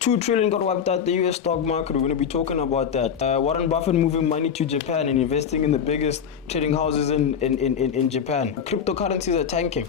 $2 trillion got wiped out the US stock market. We're going to be talking about that. Warren Buffett moving money to Japan and investing in the biggest trading houses in Japan. Cryptocurrencies are tanking.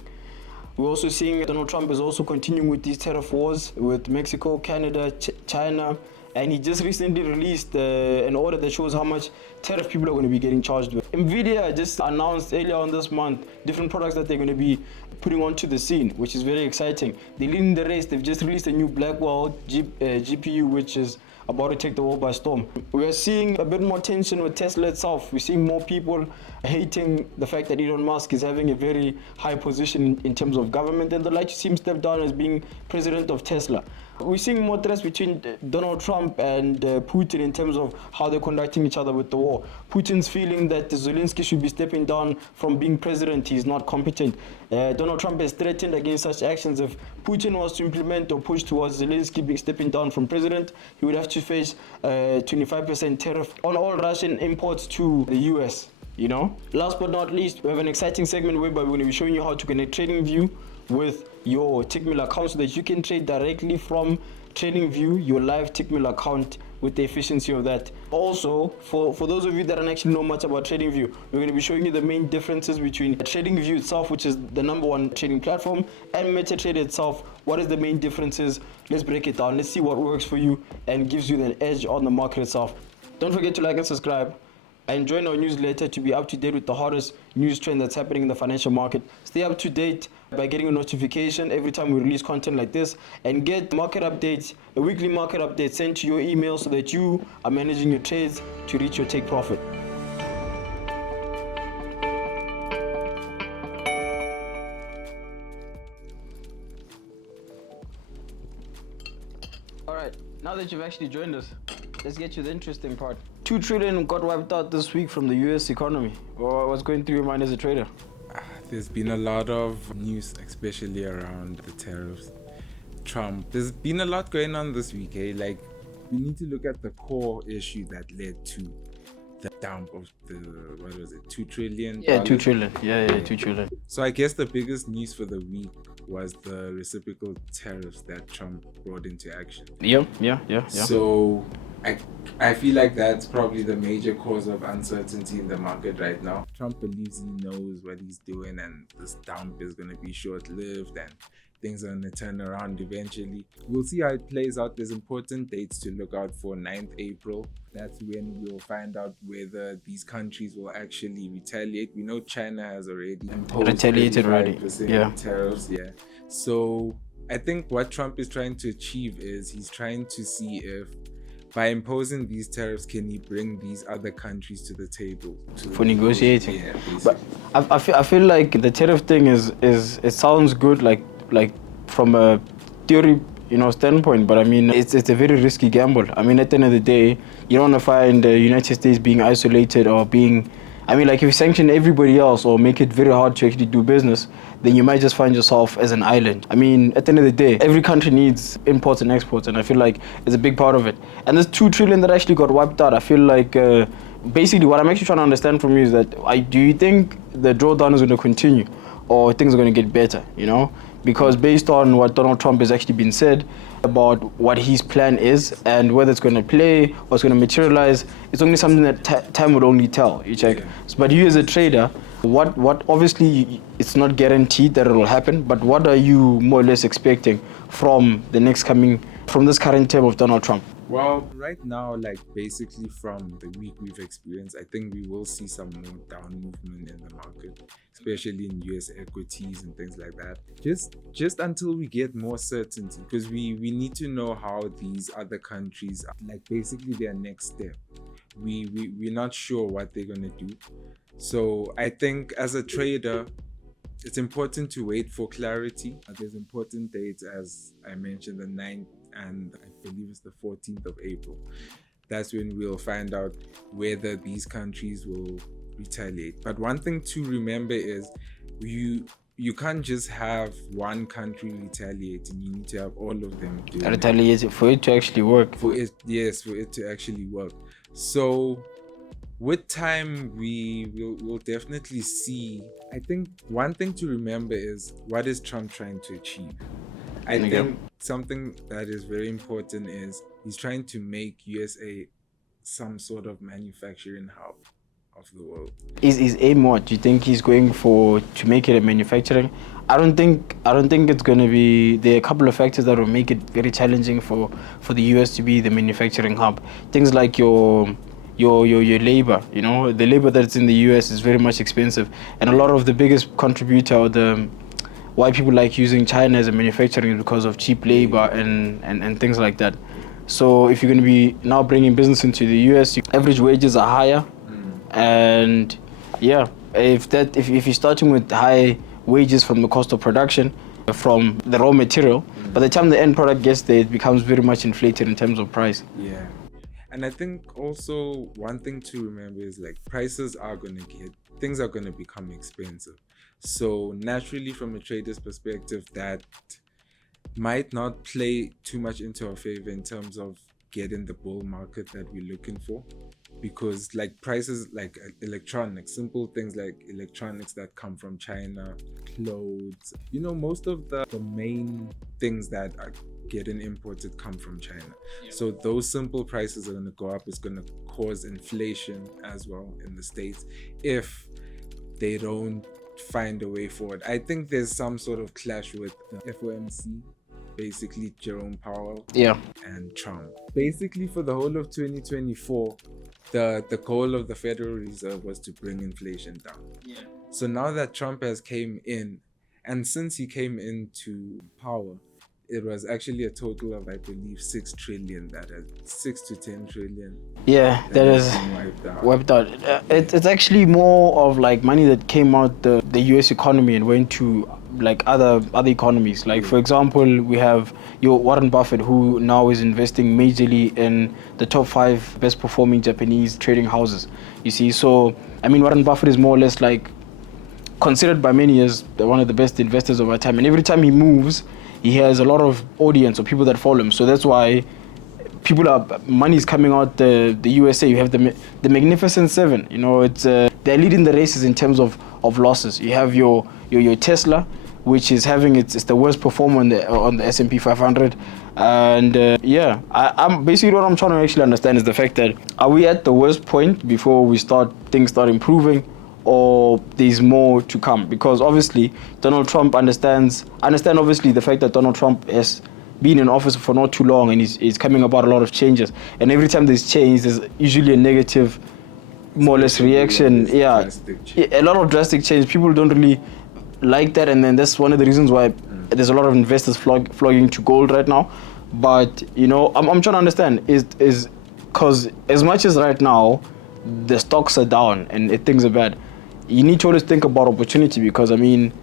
We're also seeing Donald Trump is also continuing with these tariff wars with Mexico, Canada, China, and he just recently released an order that shows how much tariff people are going to be getting charged with. Nvidia just announced earlier on this month different products that they're going to be putting onto the scene, which is very exciting. They're leading the race. They've just released a new Blackwell GPU, which is about to take the world by storm. We are seeing a bit more tension with Tesla itself. We're seeing more people hating the fact that Elon Musk is having a very high position in terms of government, and they'd like to see him step down as being president of Tesla. We're seeing more threats between Donald Trump and Putin in terms of how they're conducting each other with the war. Putin's feeling that Zelensky should be stepping down from being president. He's not competent. Donald Trump has threatened against such actions. If Putin was to implement or push towards Zelensky stepping down from president, he would have to face 25% tariff on all Russian imports to the US. You know? Last but not least, we have an exciting segment whereby we're going to be showing you how to connect Tradingview with your Tickmill account so that you can trade directly from Tradingview, your live Tickmill account, with the efficiency of that. Also, for those of you that don't actually know much about Tradingview, we're going to be showing you the main differences between Tradingview itself, which is the #1 trading platform, and MetaTrader itself. What is the main differences? Let's break it down. Let's see what works for you and gives you the edge on the market itself. Don't forget to like and subscribe. And join our newsletter to be up to date with the hottest news trend that's happening in the financial market. Stay up to date by getting a notification every time we release content like this, and get market updates, a weekly market update sent to your email so that you are managing your trades to reach your take profit. All right, now that you've actually joined us, let's get to the interesting part. $2 trillion got wiped out this week from the US economy. What's going through your mind as a trader? There's been a lot of news, especially around the tariffs, Trump. There's been a lot going on this week. Like, we need to look at the core issue that led to the dump of the, what was it, $2 trillion? Yeah, $2 trillion. Yeah, $2 trillion. So I guess the biggest news for the week was the reciprocal tariffs that Trump brought into action. Yeah. So I feel like that's probably the major cause of uncertainty in the market right now. Trump believes he knows what he's doing, and this dump is going to be short-lived and things are going to turn around eventually. We'll see how it plays out. There's important dates to look out for. 9th April. That's when we'll find out whether these countries will actually retaliate. We know China has already imposed retaliated already. Tariffs. Yeah. So I think what Trump is trying to achieve is he's trying to see if by imposing these tariffs, can he bring these other countries to the table for negotiating? Yeah, but I feel like the tariff thing is it sounds good, like from a theory, standpoint, but I mean it's a very risky gamble. I mean, at the end of the day, you don't want to find the United States being isolated or being, I mean, like, if you sanction everybody else or make it very hard to actually do business, then you might just find yourself as an island. I mean, at the end of the day, every country needs imports and exports, and I feel like it's a big part of it. And this $2 trillion that actually got wiped out, I feel like basically what I'm actually trying to understand from you is that do you think the drawdown is going to continue or things are going to get better, Because based on what Donald Trump has actually been said about what his plan is and whether it's going to play or it's going to materialize, it's only something that time would only tell. You check. But you as a trader, what obviously it's not guaranteed that it will happen, but what are you more or less expecting from this current term of Donald Trump? Well, right now, like basically from the week we've experienced, I think we will see some more down movement in the market, especially in US equities and things like that. Just until we get more certainty, because we need to know how these other countries, like basically their next step. We're not sure what they're gonna do. So I think as a trader, it's important to wait for clarity. There's important dates, as I mentioned, the 9th and I believe it's the 14th of April. That's when we'll find out whether these countries will retaliate. But one thing to remember is you can't just have one country retaliating. You need to have all of them retaliate for it to actually work. For it to actually work. So with time we'll definitely see. I think one thing to remember is, what is Trump trying to achieve? I think something that is very important is he's trying to make USA some sort of manufacturing hub of the world. Is his aim what? Do you think he's going for to make it a manufacturing? I don't think it's gonna be. There are a couple of factors that will make it very challenging for the US to be the manufacturing hub. Things like your labor. You know, the labor that's in the US is very much expensive, and a lot of the biggest contributor, or the why people like using China as a manufacturing, is because of cheap labor and things like that. So if you're going to be now bringing business into the US, average wages are higher, and yeah, if you're starting with high wages from the cost of production, from the raw material, by the time the end product gets there, it becomes very much inflated in terms of price. Yeah. And I think also one thing to remember is, like, things are going to become expensive. So naturally, from a trader's perspective, that might not play too much into our favor in terms of getting the bull market that we're looking for, because like prices like electronics, simple things like electronics that come from China, clothes, most of the main things that are getting imported come from China. So those simple prices are going to go up. It's going to cause inflation as well in the States if they don't find a way forward. I think there's some sort of clash with the FOMC, basically Jerome Powell and Trump. Basically, for the whole of 2024, the goal of the Federal Reserve was to bring inflation down. So now that Trump has came in, and since he came into power, it was actually a total of, I believe, 6 trillion, that is 6 to 10 trillion. Yeah, that is wiped out. It's actually more of like money that came out the US economy and went to like other economies. Like, for example, we have your Warren Buffett, who now is investing majorly in the top 5 best performing Japanese trading houses. You see, so I mean, Warren Buffett is more or less like considered by many as one of the best investors of our time. And every time he moves, he has a lot of audience or people that follow him. So that's why money is coming out the USA. You have the Magnificent Seven. It's they're leading the races in terms of losses. You have your Tesla, which is having it's the worst performer on the S&P 500. And I'm basically, what I'm trying to actually understand is the fact that, are we at the worst point before things start improving, or there's more to come? Because obviously Donald Trump understand obviously the fact that Donald Trump has been in office for not too long, and he's coming about a lot of changes, and every time there's change, there's usually a negative, more or less, reaction. A lot of drastic change. People don't really like that, and then that's one of the reasons why there's a lot of investors flogging to gold right now. But I'm trying to understand is because as much as right now the stocks are down and things are bad, you need to always think about opportunity, because I mean,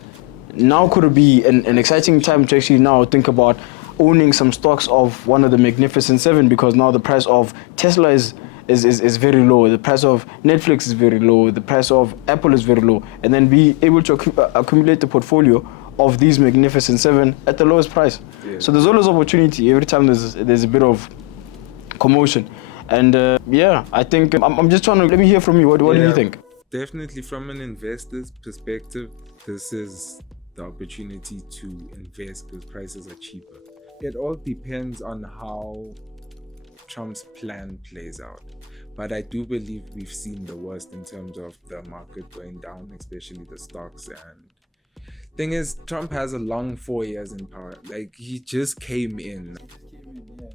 now could be an exciting time to actually now think about owning some stocks of one of the Magnificent Seven, because now the price of Tesla is very low, the price of Netflix is very low, the price of Apple is very low, and then be able to accumulate the portfolio of these Magnificent Seven at the lowest price. So there's always opportunity every time there's a bit of commotion. And I think I'm just trying to, let me hear from you. What do you think? Definitely, from an investor's perspective, this is the opportunity to invest because prices are cheaper. It all depends on how Trump's plan plays out. But I do believe we've seen the worst in terms of the market going down, especially the stocks. And thing is, Trump has a long 4 years in power. Like, he just came in.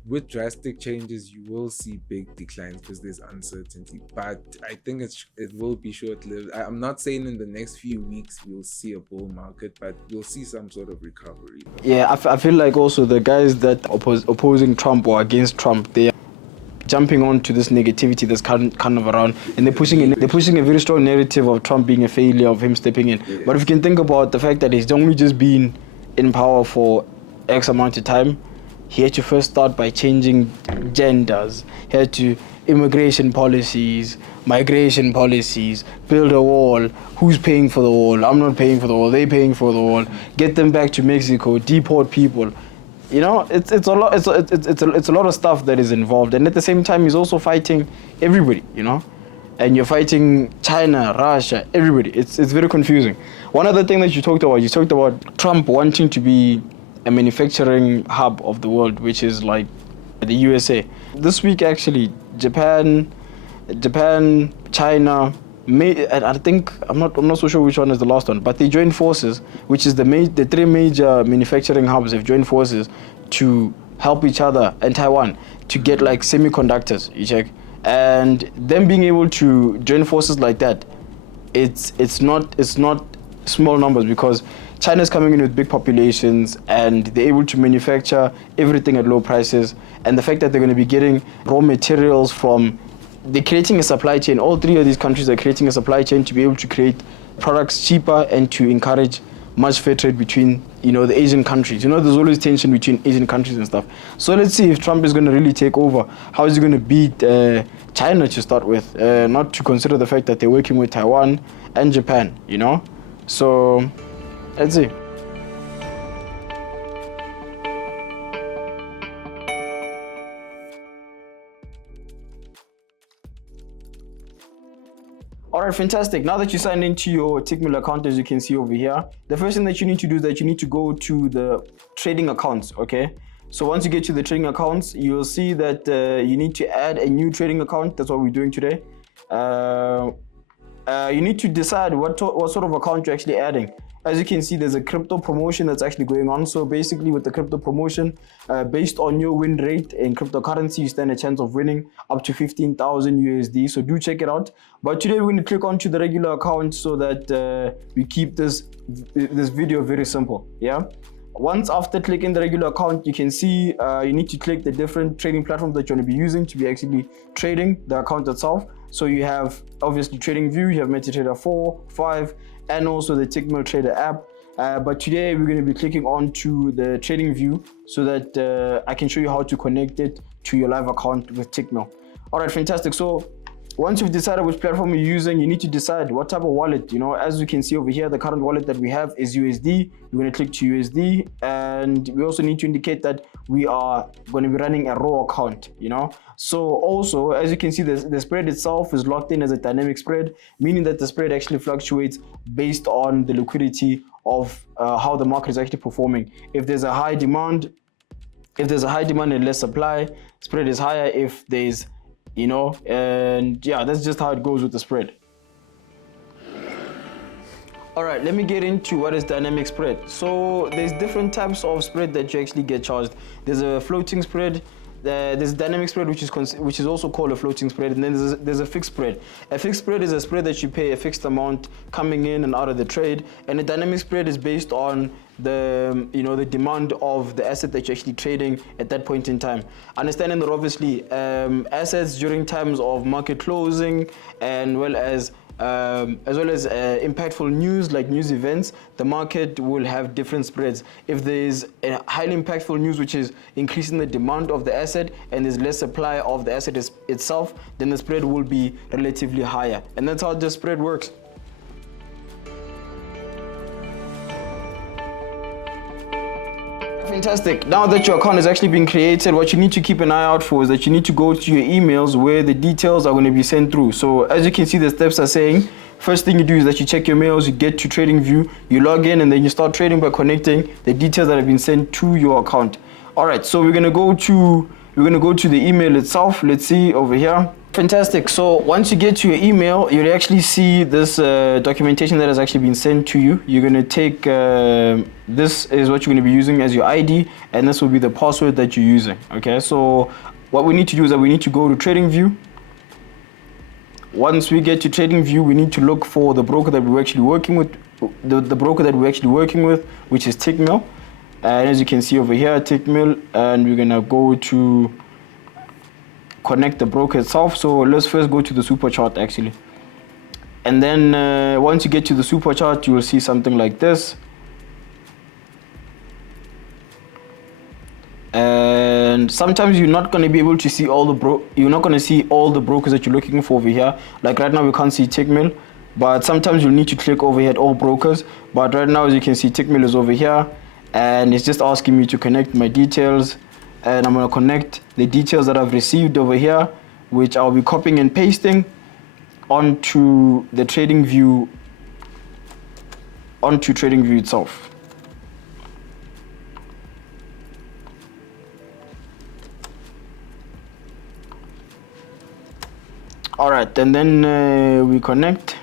With drastic changes, you will see big declines because there's uncertainty. But I think it will be short-lived. I'm not saying in the next few weeks we'll see a bull market, but we'll see some sort of recovery. Yeah, I feel like also the guys that opposing Trump or against Trump, they are jumping onto this negativity that's kind of around, and they're pushing a very strong narrative of Trump being a failure, of him stepping in. Yes. But if you can think about the fact that he's only just been in power for X amount of time, he had to first start by changing genders. He had to immigration policies, migration policies, build a wall. Who's paying for the wall? I'm not paying for the wall. They're paying for the wall. Get them back to Mexico. Deport people. It's a lot. It's a lot of stuff that is involved, and at the same time, he's also fighting everybody. and you're fighting China, Russia, everybody. It's very confusing. One other thing that you talked about Trump wanting to be a manufacturing hub of the world, which is like the USA. This week, actually, Japan, China, and I think I'm not so sure which one is the last one, but they joined forces, which is the three major manufacturing hubs have joined forces to help each other, and Taiwan to get like semiconductors. You check, and them being able to join forces like that, it's not small numbers, because China's coming in with big populations and they're able to manufacture everything at low prices, and the fact that they're going to be getting raw materials from, they're creating a supply chain. All three of these countries are creating a supply chain to be able to create products cheaper and to encourage much fair trade between, the Asian countries. There's always tension between Asian countries and stuff. So let's see if Trump is going to really take over. How is he going to beat China to start with? Not to consider the fact that they're working with Taiwan and Japan, So let's see. All right, fantastic. Now that you signed into your Tickmill account, as you can see over here, the first thing that you need to do is that you need to go to the trading accounts, okay? So once you get to the trading accounts, you'll see that you need to add a new trading account. That's what we're doing today. You need to decide what sort of account you're actually adding. As you can see, there's a crypto promotion that's actually going on. So basically with the crypto promotion, based on your win rate in cryptocurrency, you stand a chance of winning up to 15,000 USD. So do check it out. But today we're going to click onto the regular account so that we keep this video very simple. Yeah. Once after clicking the regular account, you can see you need to click the different trading platforms that you're going to be using to be actually trading the account itself. So you have obviously Tradingview, you have MetaTrader 4, 5, and also the Tickmill Trader app. But today we're going to be clicking on to the Tradingview so that I can show you how to connect it to your live account with Tickmill. All right, fantastic. So once you've decided which platform you're using, you need to decide what type of wallet. As you can see over here, the current wallet that we have is USD. We're going to click to USD, and we also need to indicate that we are going to be running a raw account. So also, as you can see, the spread itself is locked in as a dynamic spread, meaning that the spread actually fluctuates based on the liquidity of how the market is actually performing. If there's a high demand and less supply, spread is higher. If there's and yeah, that's just how it goes with the spread. All right, let me get into what is dynamic spread. So there's different types of spread that you actually get charged. There's a floating spread, there's dynamic spread, which is also called a floating spread, and then there's a fixed spread. A fixed spread is a spread that you pay a fixed amount coming in and out of the trade, and a dynamic spread is based on the the demand of the asset that you're actually trading at that point in time. Understanding that obviously assets during times of market closing and as well as impactful news like news events, the market will have different spreads. If there is a highly impactful news which is increasing the demand of the asset and there's less supply of the asset itself, then the spread will be relatively higher, and that's how the spread works. Fantastic. Now that your account is actually being created, what you need to keep an eye out for is that you need to go to your emails where the details are going to be sent through. So as you can see, the steps are saying, first thing you do is that you check your mails, you get to Tradingview, you log in, and then you start trading by connecting the details that have been sent to your account. All right, so we're going to go to the email itself. Let's see over here. Fantastic. So once you get to your email, you'll actually see this documentation that has actually been sent to you. You're going to take, this is what you're going to be using as your ID, and this will be the password that you're using. Okay, so what we need to do is that we need to go to Tradingview. Once we get to Tradingview, we need to look for the broker that we're actually working with, the broker that we're actually working with, which is Tickmill. And as you can see over here, Tickmill, and we're going to go to connect the broker itself. So let's first go to the super chart actually, and then once you get to the super chart, you will see something like this, and sometimes you're not going to be able to see all the brokers that you're looking for over here. Like right now we can't see Tickmill, but sometimes you'll need to click over here at all brokers. But right now, as you can see, Tickmill is over here, and it's just asking me to connect my details. And I'm going to connect the details that I've received over here, which I'll be copying and pasting. onto the Tradingview, onto Tradingview itself. All right, and then we connect.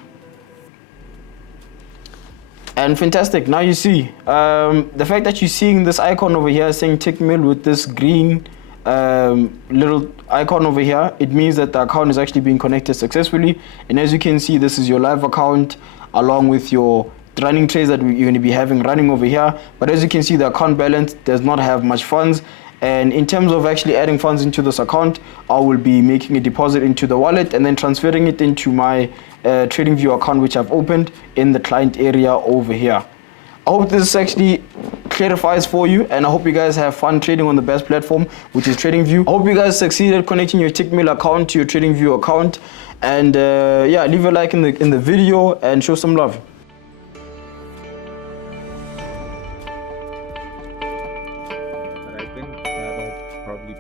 And fantastic. Now you see the fact that you're seeing this icon over here saying Tickmill with this green little icon over here, it means that the account is actually being connected successfully. And as you can see, this is your live account along with your running trades that you're going to be having running over here. But as you can see, the account balance does not have much funds. And in terms of actually adding funds into this account, I will be making a deposit into the wallet and then transferring it into my Tradingview account, which I've opened in the client area over here. I hope this actually clarifies for you, and I hope you guys have fun trading on the best platform, which is Tradingview. I hope you guys succeeded connecting your Tickmill account to your Tradingview account. And yeah, leave a like in the video and show some love.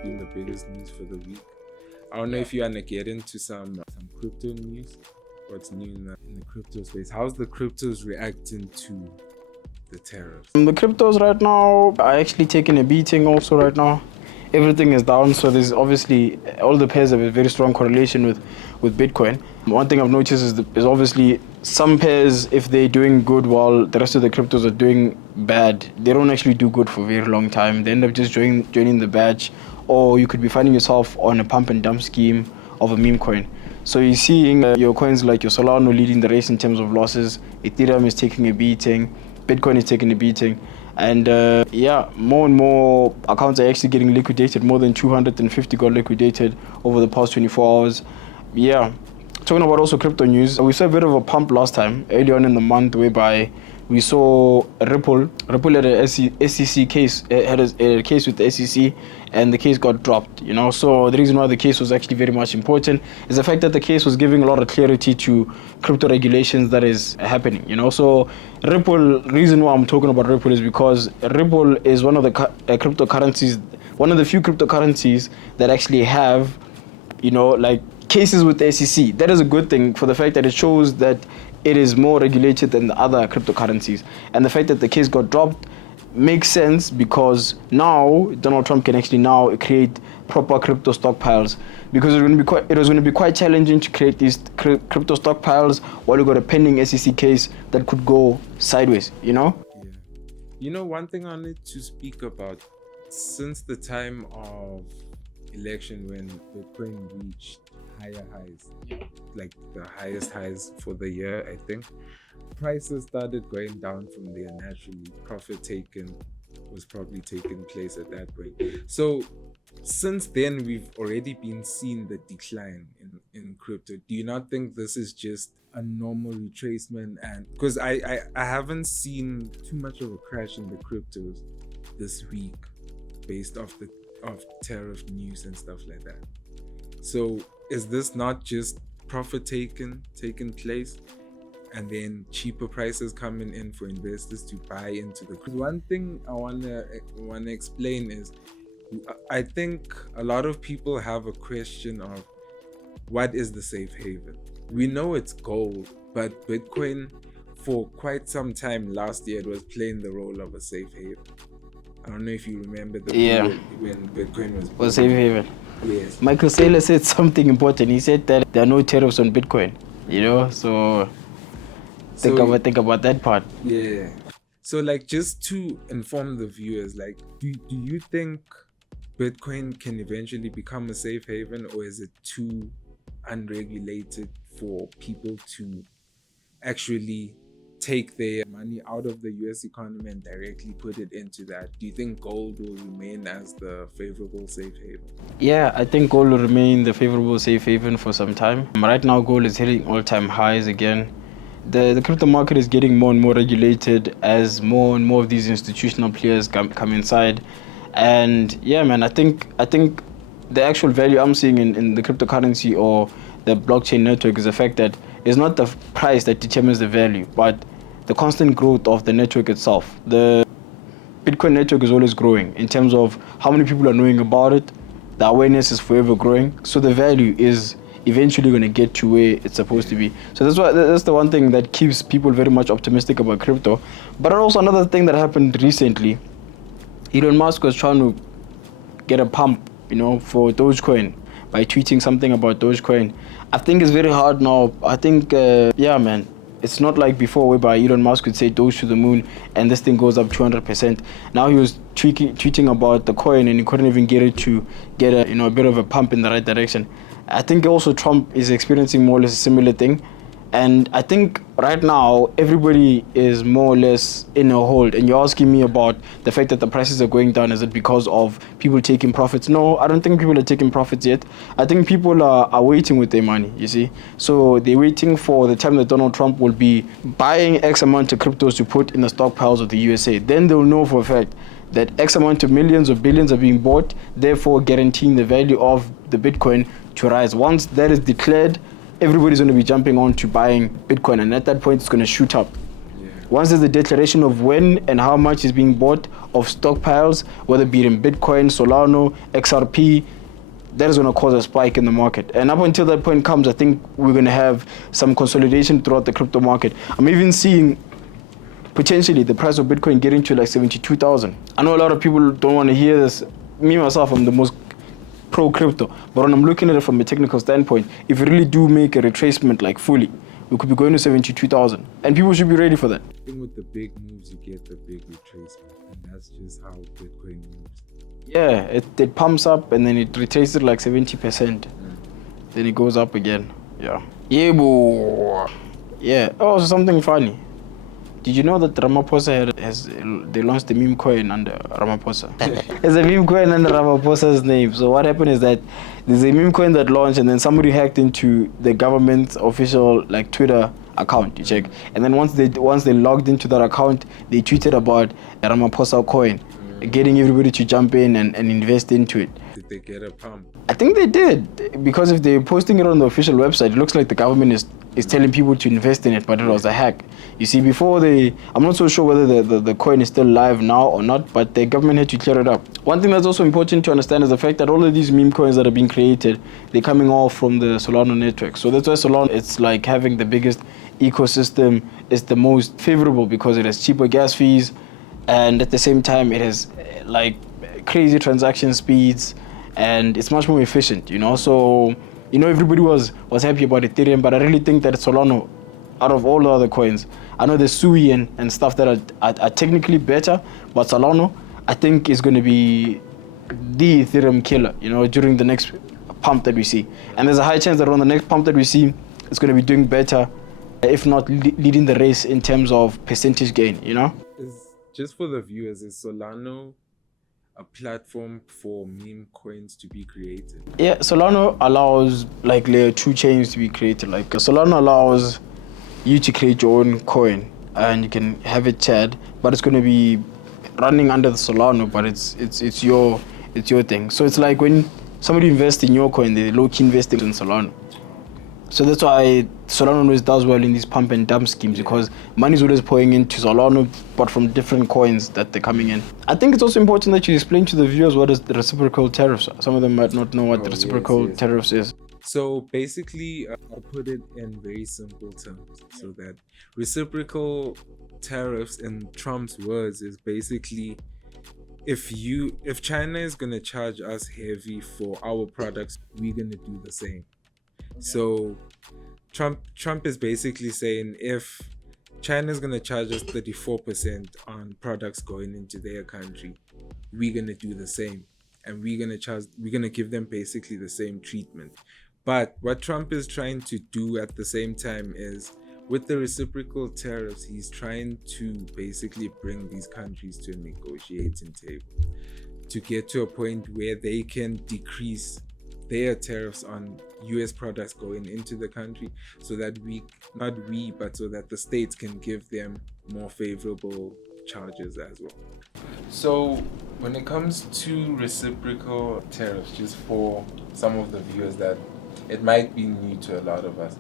Been the biggest news for the week. I don't know if you want to get into some crypto news. What's new in the crypto space? How's the cryptos reacting to the tariffs? The cryptos right now are actually taking a beating also right now. Everything is down, so there's obviously all the pairs have a very strong correlation with Bitcoin. One thing I've noticed is obviously some pairs, if they're doing good while the rest of the cryptos are doing bad, they don't actually do good for a very long time. They end up just joining the batch, or you could be finding yourself on a pump and dump scheme of a meme coin. So you're seeing your coins like your Solano leading the race in terms of losses. Ethereum is taking a beating. Bitcoin is taking a beating. And yeah, more and more accounts are actually getting liquidated. More than 250 got liquidated over the past 24 hours. Yeah. Talking about also crypto news, we saw a bit of a pump last time, early on in the month, whereby we saw Ripple had a SEC case, had a case with the SEC, and the case got dropped, you know. So the reason why the case was actually very much important is the fact that the case was giving a lot of clarity to crypto regulations that is happening, you know. So Ripple, reason why I'm talking about Ripple is because Ripple is one of the cryptocurrencies, one of the few cryptocurrencies that actually have, you know, like cases with the SEC. That is a good thing for the fact that it shows that it is more regulated than the other cryptocurrencies. And the fact that the case got dropped makes sense because now Donald Trump can actually now create proper crypto stockpiles, because it was going to be quite challenging to create these crypto stockpiles while you got a pending SEC case that could go sideways, you know? Yeah. You know, one thing I need to speak about, since the time of election when Bitcoin reached higher highs, like the highest highs for the year, I think prices started going down from there naturally. Profit taken was probably taking place at that point. So since then, we've already been seeing the decline in crypto. Do you not think this is just a normal retracement? And because I haven't seen too much of a crash in the cryptos this week based off tariff news and stuff like that. So is this not just profit taking place and then cheaper prices coming in for investors to buy into the crypto? One thing I wanna explain is, I think a lot of people have a question of what is the safe haven. We know it's gold, but Bitcoin for quite some time last year it was playing the role of a safe haven. I don't know if you remember the period when Bitcoin was safe haven. Yes. Michael Saylor said something important. He said that there are no tariffs on Bitcoin, you know, so think about that part. Yeah. So like, just to inform the viewers, like, do you think Bitcoin can eventually become a safe haven, or is it too unregulated for people to actually take their money out of the US economy and directly put it into that? Do you think gold will remain as the favorable safe haven? Yeah, I think gold will remain the favorable safe haven for some time. Right now, gold is hitting all-time highs again. The crypto market is getting more and more regulated as more and more of these institutional players come inside. And yeah, man, I think the actual value I'm seeing in the cryptocurrency or the blockchain network is the fact that it's not the price that determines the value, but the constant growth of the network itself. The Bitcoin network is always growing in terms of how many people are knowing about it. The awareness is forever growing. So the value is eventually going to get to where it's supposed to be. So that's the one thing that keeps people very much optimistic about crypto. But also another thing that happened recently, Elon Musk was trying to get a pump, for Dogecoin by tweeting something about Dogecoin. I think it's very hard now. I think, man, it's not like before whereby Elon Musk could say Doge to the moon and this thing goes up 200%. Now he was tweeting about the coin and he couldn't even get it to get a bit of a pump in the right direction. I think also Trump is experiencing more or less a similar thing. And I think right now, everybody is more or less in a hold. And you're asking me about the fact that the prices are going down. Is it because of people taking profits? No, I don't think people are taking profits yet. I think people are waiting with their money, you see. So they're waiting for the time that Donald Trump will be buying X amount of cryptos to put in the stockpiles of the USA. Then they'll know for a fact that X amount of millions or billions are being bought, therefore guaranteeing the value of the Bitcoin to rise. Once that is declared, everybody's going to be jumping on to buying Bitcoin, and at that point, it's going to shoot up. Yeah. Once there's a declaration of when and how much is being bought of stockpiles, whether it be in Bitcoin, Solana, XRP, that is going to cause a spike in the market. And up until that point comes, I think we're going to have some consolidation throughout the crypto market. I'm even seeing potentially the price of Bitcoin getting to like 72,000. I know a lot of people don't want to hear this. Me, myself, I'm the most pro-crypto, but when I'm looking at it from a technical standpoint, if we really do make a retracement like fully, we could be going to 72,000, and people should be ready for that. I think with the big moves, you get the big retracement, and that's just how Bitcoin moves. Yeah, it pumps up and then it retraces like 70%, then it goes up again. Yeah, boo. Yeah. Oh, so something funny. Did you know that Ramaphosa they launched the meme coin under Ramaphosa? There's a meme coin under Ramaphosa's name. So what happened is that there's a meme coin that launched and then somebody hacked into the government's official like Twitter account, you check. And then once they logged into that account, they tweeted about a Ramaphosa coin, getting everybody to jump in and invest into it. Did they get a pump? I think they did, because if they're posting it on the official website, it looks like the government is telling people to invest in it, but it was a hack. You see, I'm not so sure whether the coin is still live now or not, but the government had to clear it up. One thing that's also important to understand is the fact that all of these meme coins that are being created, they're coming all from the Solana network. So that's why Solana, it's like having the biggest ecosystem, is the most favorable because it has cheaper gas fees, and at the same time, it has like crazy transaction speeds, and it's much more efficient, So, everybody was happy about Ethereum, but I really think that Solana, out of all the other coins, I know the Sui and stuff that are technically better, but Solana, I think, is going to be the Ethereum killer, during the next pump that we see. And there's a high chance that on the next pump that we see, it's going to be doing better, if not leading the race in terms of percentage gain, Just for the viewers, is Solana a platform for meme coins to be created? Yeah, Solana allows like layer 2 chains to be created. Like Solana allows you to create your own coin and you can have it shared, but it's going to be running under the Solana, but it's your thing. So it's like when somebody invests in your coin, they're low-key investing in Solana. So that's why Solana always does well in these pump and dump schemes, because money is always pouring into Solana, but from different coins that they're coming in. I think it's also important that you explain to the viewers what is the reciprocal tariffs. Some of them might not know what the reciprocal tariffs is. So basically, I'll put it in very simple terms, so that reciprocal tariffs, in Trump's words, is basically if China is gonna charge us heavy for our products, we're gonna do the same. So Trump is basically saying if China's gonna charge us 34% on products going into their country, we're gonna do the same, and we're gonna give them basically the same treatment. But what Trump is trying to do at the same time is, with the reciprocal tariffs, he's trying to basically bring these countries to a negotiating table to get to a point where they can decrease their tariffs on US products going into the country, so that so that the states can give them more favorable charges as well. So when it comes to reciprocal tariffs, just for some of the viewers that it might be new to a lot of us,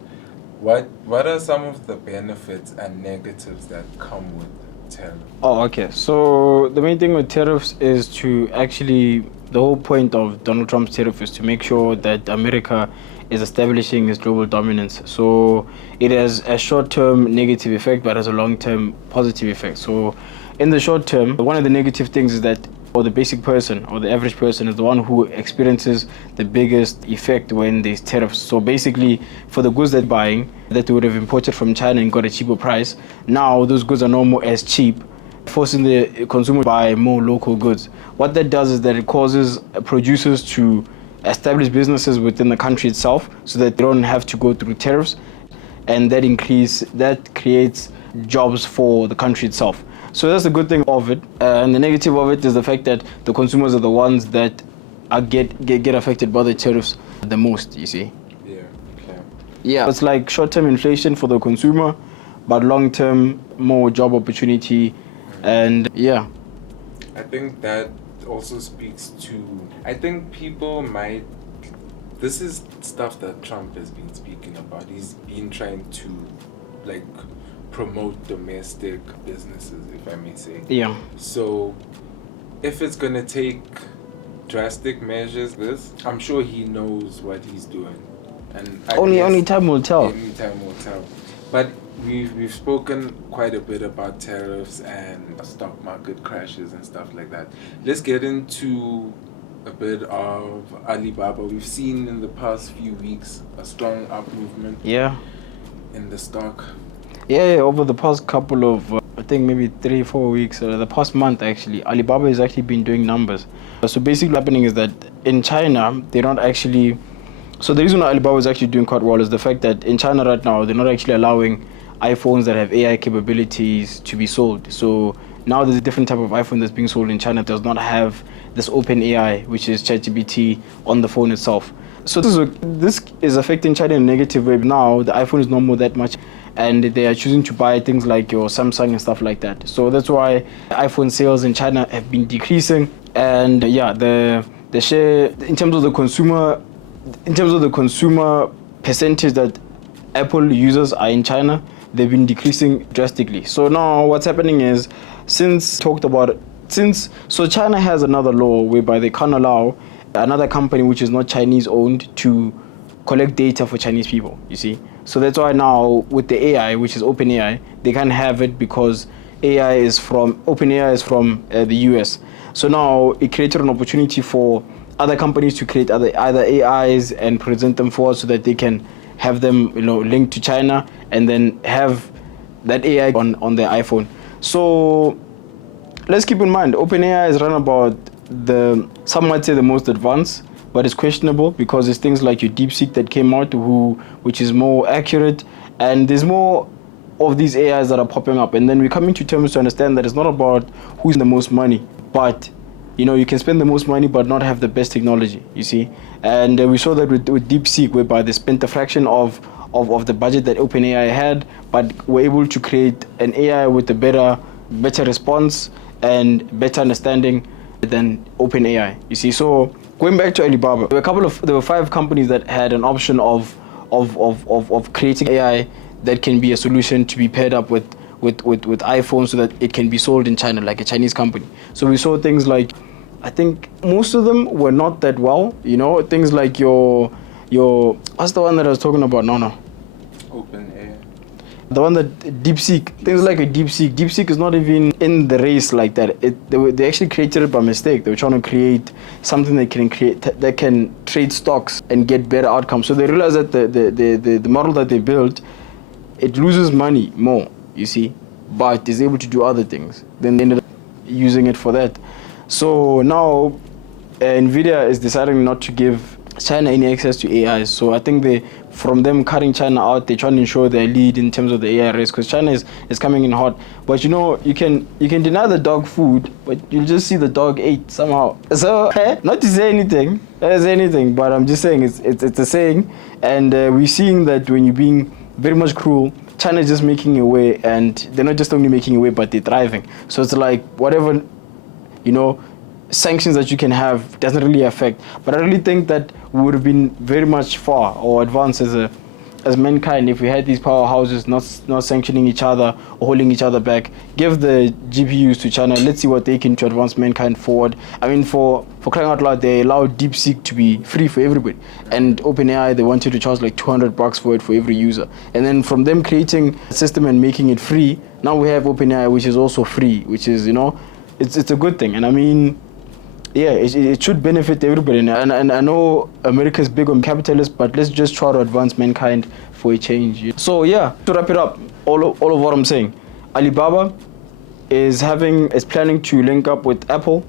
what are some of the benefits and negatives that come with tariffs? Oh, okay. So the main thing with tariffs is to actually, the whole point of Donald Trump's tariff is to make sure that America is establishing its global dominance. So it has a short-term negative effect, but has a long-term positive effect. So in the short term, one of the negative things is that or the basic person or the average person is the one who experiences the biggest effect when there's tariffs. So basically, for the goods they're buying that they would have imported from China and got a cheaper price, now those goods are no more as cheap, forcing the consumer to buy more local goods. What that does is that it causes producers to establish businesses within the country itself so that they don't have to go through tariffs, and that creates jobs for the country itself. So that's the good thing of it, and the negative of it is the fact that the consumers are the ones that get affected by the tariffs the most. You see? Yeah. Okay. Yeah, it's like short-term inflation for the consumer, but long-term more job opportunity, and yeah. I think that also speaks to. I think people might. This is stuff that Trump has been speaking about. He's been trying to, like, promote domestic businesses, if I may say. Yeah. So, if it's gonna take drastic measures, I'm sure he knows what he's doing, and Only time will tell. Only time will tell. But we've spoken quite a bit about tariffs and stock market crashes and stuff like that. Let's get into a bit of Alibaba. We've seen in the past few weeks a strong up movement. Yeah. In the stock. Yeah, over the past couple of, I think maybe 3-4 weeks, the past month actually, Alibaba has actually been doing numbers. So basically what's happening is that in China, they don't actually, so the reason why Alibaba is actually doing quite well is the fact that in China right now, they're not actually allowing iPhones that have AI capabilities to be sold. So now there's a different type of iPhone that's being sold in China that does not have this open AI, which is ChatGPT, on the phone itself. So this is affecting China in a negative way. Now the iPhone is no more that much, and they are choosing to buy things like your Samsung and stuff like that. So that's why iPhone sales in China have been decreasing. And yeah, the share in terms of the consumer percentage that Apple users are in China, they've been decreasing drastically. So now what's happening is, so China has another law whereby they can't allow another company which is not Chinese owned to collect data for Chinese people, you see. So that's why now with the AI, which is OpenAI, they can't have it because OpenAI is from the US. So now it created an opportunity for other companies to create either AIs and present them forward so that they can have them, linked to China and then have that AI on their iPhone. So let's keep in mind, OpenAI is run about some might say the most advanced, but it's questionable because there's things like your DeepSeek that came out which is more accurate, and there's more of these AIs that are popping up. And then we're coming to terms to understand that it's not about who's the most money, but you can spend the most money but not have the best technology, you see. And we saw that with DeepSeek, whereby they spent a fraction of the budget that OpenAI had, but were able to create an AI with a better response and better understanding than OpenAI, you see. So going back to Alibaba, there were 5 companies that had an option of creating AI that can be a solution to be paired up with iPhones so that it can be sold in China, like a Chinese company. So we saw things like, I think most of them were not that well, things like your what's the one that I was talking about? No. OpenAI. The one that DeepSeek, things like a DeepSeek is not even in the race like that. They actually created it by mistake. They were trying to create something that can trade stocks and get better outcomes. So they realized that the model that they built, it loses money more, you see, but is able to do other things. Then they ended up using it for that. So now Nvidia is deciding not to give China any access to AIs. So I think from them cutting China out, they're trying to ensure their lead in terms of the AI race, because China is coming in hot. But you can deny the dog food, but you'll just see the dog ate somehow. So not to say anything, but I'm just saying it's a saying, and we're seeing that when you're being very much cruel, China is just making a way, and they're not just only making a way, but they're thriving. So it's like whatever sanctions that you can have doesn't really affect. But I really think that we would have been very much far or advanced as as mankind, if we had these powerhouses not sanctioning each other or holding each other back, give the GPUs to China. Let's see what they can to advance mankind forward. I mean, for crying out loud, they allowed DeepSeek to be free for everybody, and OpenAI, they wanted to charge like $200 for it for every user. And then from them creating a system and making it free, now we have OpenAI, which is also free, which is, you know, it's a good thing. And I mean, yeah, it should benefit everybody. And I know America's big on capitalists, but let's just try to advance mankind for a change. So yeah, to wrap it up, all of what I'm saying, Alibaba is planning to link up with Apple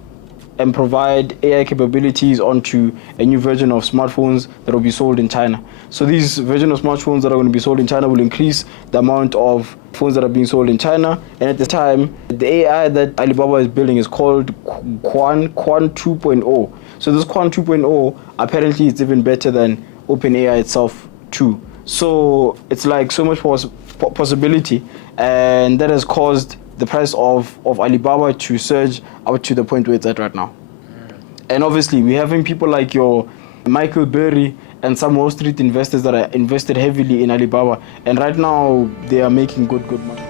and provide AI capabilities onto a new version of smartphones that will be sold in China. So these version of smartphones that are going to be sold in China will increase the amount of phones that are being sold in China. And at the time, the AI that Alibaba is building is called Quan 2.0. So this Quan 2.0, apparently it's even better than OpenAI itself too. So it's like so much possibility, and that has caused the price of Alibaba to surge out to the point where it's at right now. And obviously, we're having people like your Michael Burry and some Wall Street investors that are invested heavily in Alibaba. And right now, they are making good money.